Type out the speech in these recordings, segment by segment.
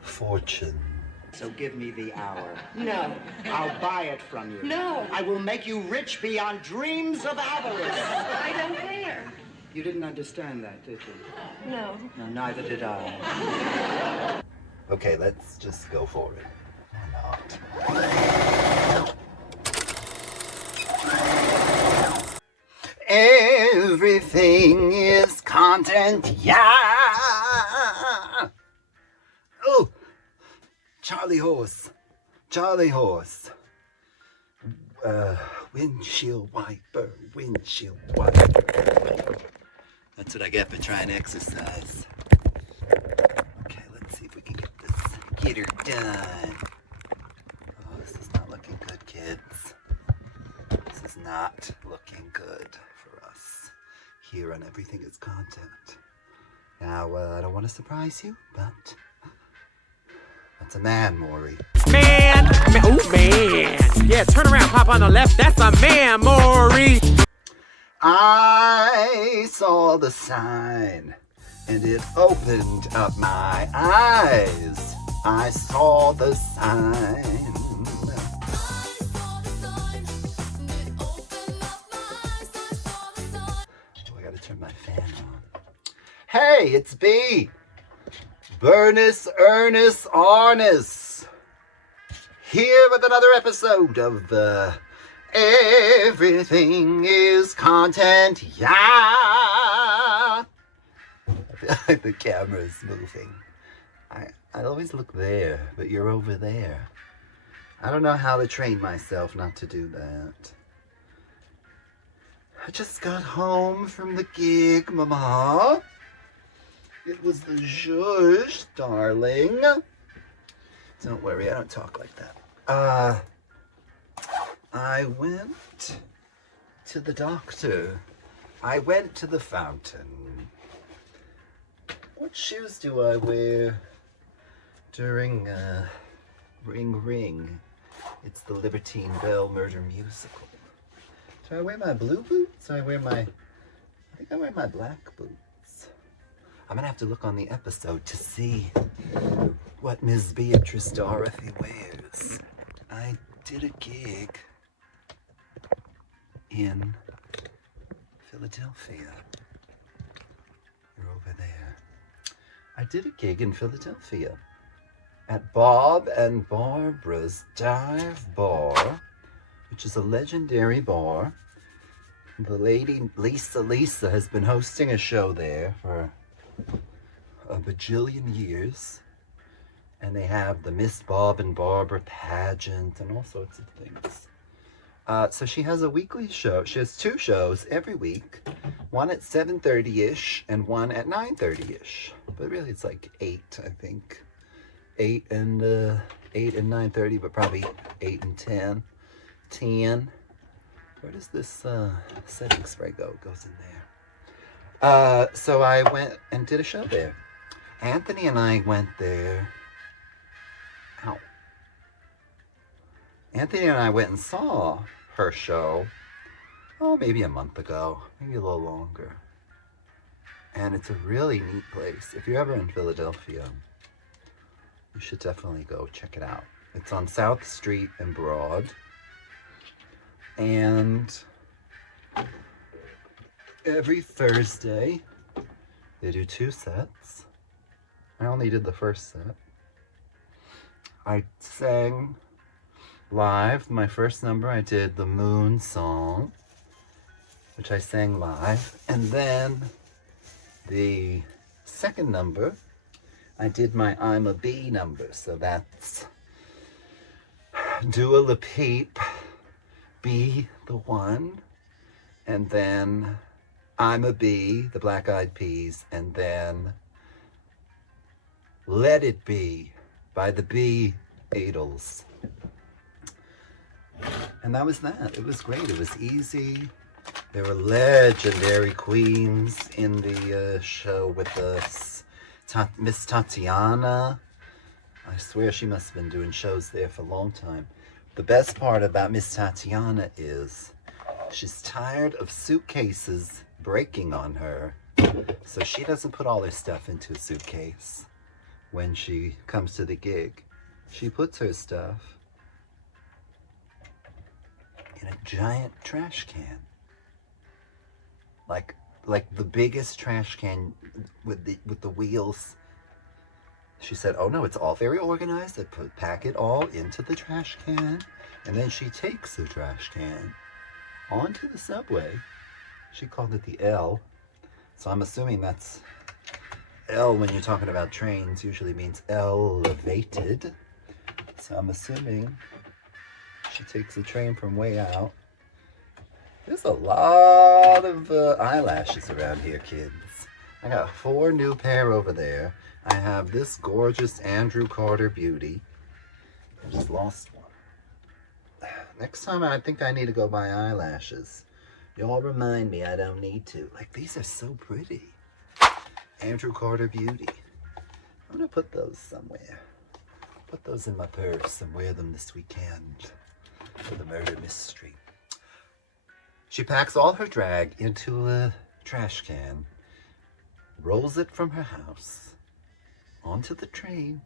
fortune. So give me the hour. No. I'll buy it from you. No. I will make you rich beyond dreams of avarice. I don't care. You didn't understand that, did you? No. No, neither did I. Okay, let's just go for it. Or not. Everything is content, yeah! Oh! Charlie horse. Charlie horse. Windshield wiper, windshield wiper. That's what I get for trying to exercise. Okay, let's see if we can get this getter done. Oh, this is not looking good, kids. This is not looking good for us here on Everything is Content. Now, I don't want to surprise you, but that's a man, Maury. Man, oh man. Yeah, turn around, pop on the left. That's a man, Maury. I saw the sign, and it opened up my eyes. I saw the sign. Oh, I gotta turn my fan on. Hey, it's B. Burnus, Ernest, Arnis. Here with another episode of Everything is Content, yeah! I feel like the camera's moving. I always look there, but you're over there. I don't know how to train myself not to do that. I just got home from the gig, Mama. It was the zhuzh, darling. Don't worry, I don't talk like that. I went to the doctor. I went to the fountain. What shoes do I wear during Ring Ring? It's the Libertine Bell Murder Musical. Do I wear my blue boots? Or I think I wear my black boots. I'm gonna have to look on the episode to see what Ms. Beatrice Dorothy wears. I did a gig in Philadelphia. You're over there. I did a gig in Philadelphia at Bob and Barbara's Dive Bar, which is a legendary bar. The lady Lisa has been hosting a show there for a bajillion years. And they have the Miss Bob and Barbara pageant and all sorts of things. So she has a weekly show. She has two shows every week. One at 7:30-ish and one at 9:30-ish. But really it's like 8, I think. 8 and 9:30, but probably 8 and 10. 10. Where does this setting spray go? It goes in there. So I went and did a show there. Anthony and I went there. Ow. Anthony and I went and saw her show, maybe a month ago, maybe a little longer. And it's a really neat place. If you're ever in Philadelphia, you should definitely go check it out. It's on South Street and Broad. And every Thursday, they do 2 sets. I only did the first set. I sang live. My first number, I did the Moon Song, which I sang live. And then the second number, I did my I'm a Bee number. So that's Dua Lipa, Be the One, and then I'm a Bee, the Black Eyed Peas, and then Let It Be by the B.E.A. And that was that. It was great. It was easy. There were legendary queens in the show with us. Miss Tatiana. I swear she must have been doing shows there for a long time. The best part about Miss Tatiana is she's tired of suitcases breaking on her. So she doesn't put all her stuff into a suitcase. when she comes to the gig. She puts her stuff in a giant trash can. Like the biggest trash can with the wheels. She said, oh no, it's all very organized. They pack it all into the trash can, and then she takes the trash can onto the subway. She called it the L, so I'm assuming that's L when you're talking about trains usually means elevated. So I'm assuming she takes the train from way out. There's a lot of eyelashes around here, kids. I got 4 new pair over there. I have this gorgeous Andrew Carter beauty. I just lost one. Next time I think I need to go buy eyelashes. Y'all remind me I don't need to. Like, these are so pretty. Andrew Carter beauty. I'm gonna put those somewhere. Put those in my purse and wear them this weekend for the murder mystery. She packs all her drag into a trash can, rolls it from her house, onto the train,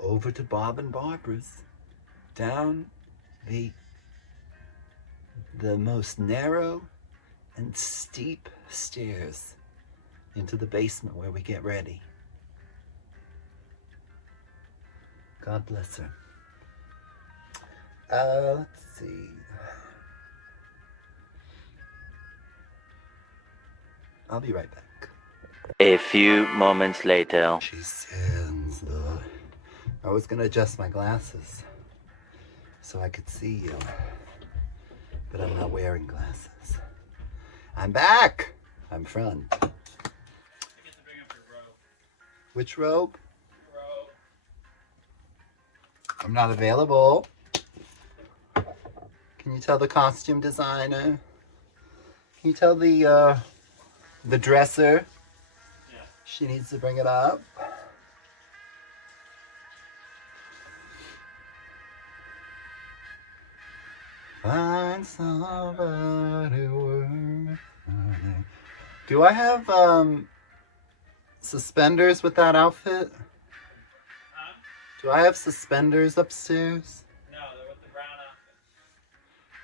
over to Bob and Barbara's, down the most narrow and steep stairs into the basement where we get ready. God bless her. Let's see. I'll be right back. A few moments later. She sends the... I was gonna adjust my glasses so I could see you, but I'm not wearing glasses. I'm back! I'm front. I get to bring up your robe. Which robe? Your robe. I'm not available. Can you tell the costume designer? Can you tell the dresser? Yeah. She needs to bring it up. Find somebody worth. Do I have suspenders with that outfit? Huh? Do I have suspenders upstairs? No, they're with the brown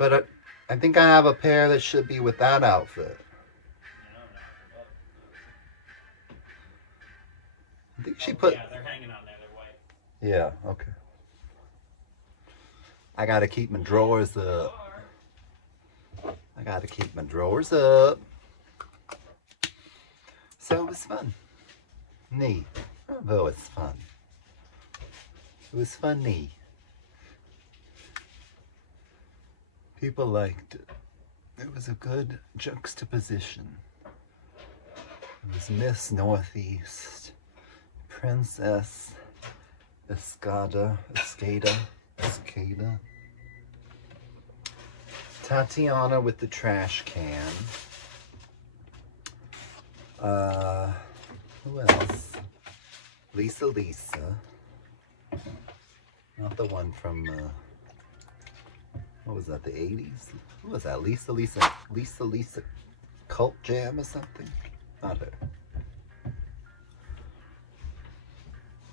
outfit. But I think I have a pair that should be with that outfit. No. I think she put... Yeah, they're hanging on there. They're white. Yeah, okay. I gotta keep my drawers up. I gotta keep my drawers up. So it was fun. Neat. Oh, it's fun. It was funny. People liked it. It was a good juxtaposition. It was Miss Northeast, Princess Escada, Tatiana with the trash can. Who else? Lisa. Not the one from, what was that, the 80s? Who was that? Lisa Cult Jam or something? Not her.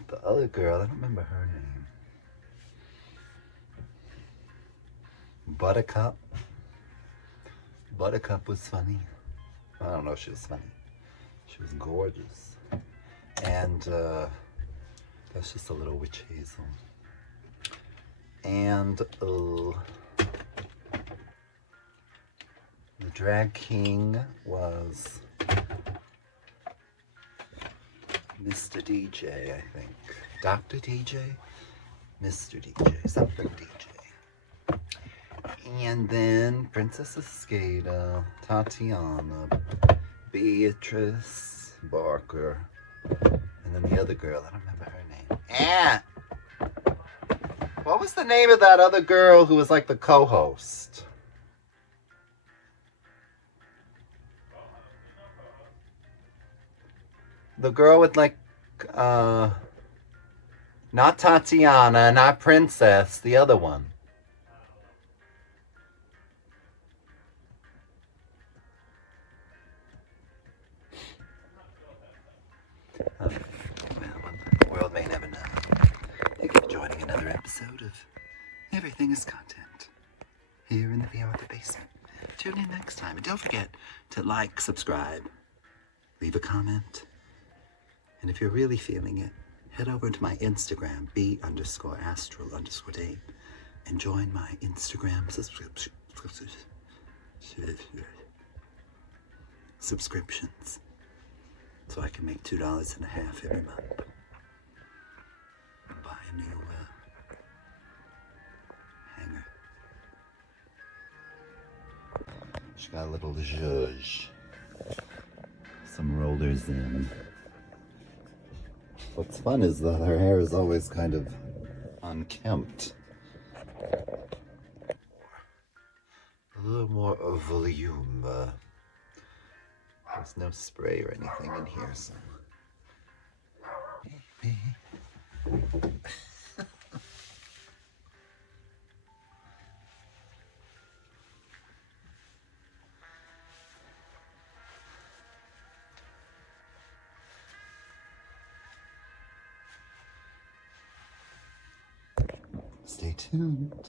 The other girl, I don't remember her name. Buttercup. Buttercup was funny. I don't know if she was funny. She was gorgeous. And that's just a little witch hazel. And the drag king was Mr. DJ, I think. Dr. DJ? Mr. DJ, something DJ. And then Princess Escada, Tatiana, Beatrice Barker, and then the other girl, I don't remember her name. What was the name of that other girl who was like the co-host? The girl with like, not Tatiana, not Princess, the other one. Okay. of everything is content here in the B.E.A. basement. Tune in next time, and don't forget to like, subscribe, leave a comment, and if you're really feeling it, head over to my Instagram, B_astral_date, and join my Instagram subscriptions, so I can make $2.50 every month. Buy a new hanger. She got a little zhuzh. Some rollers in. What's fun is that her hair is always kind of unkempt. A little more volume. There's no spray or anything in here, so. Stay tuned.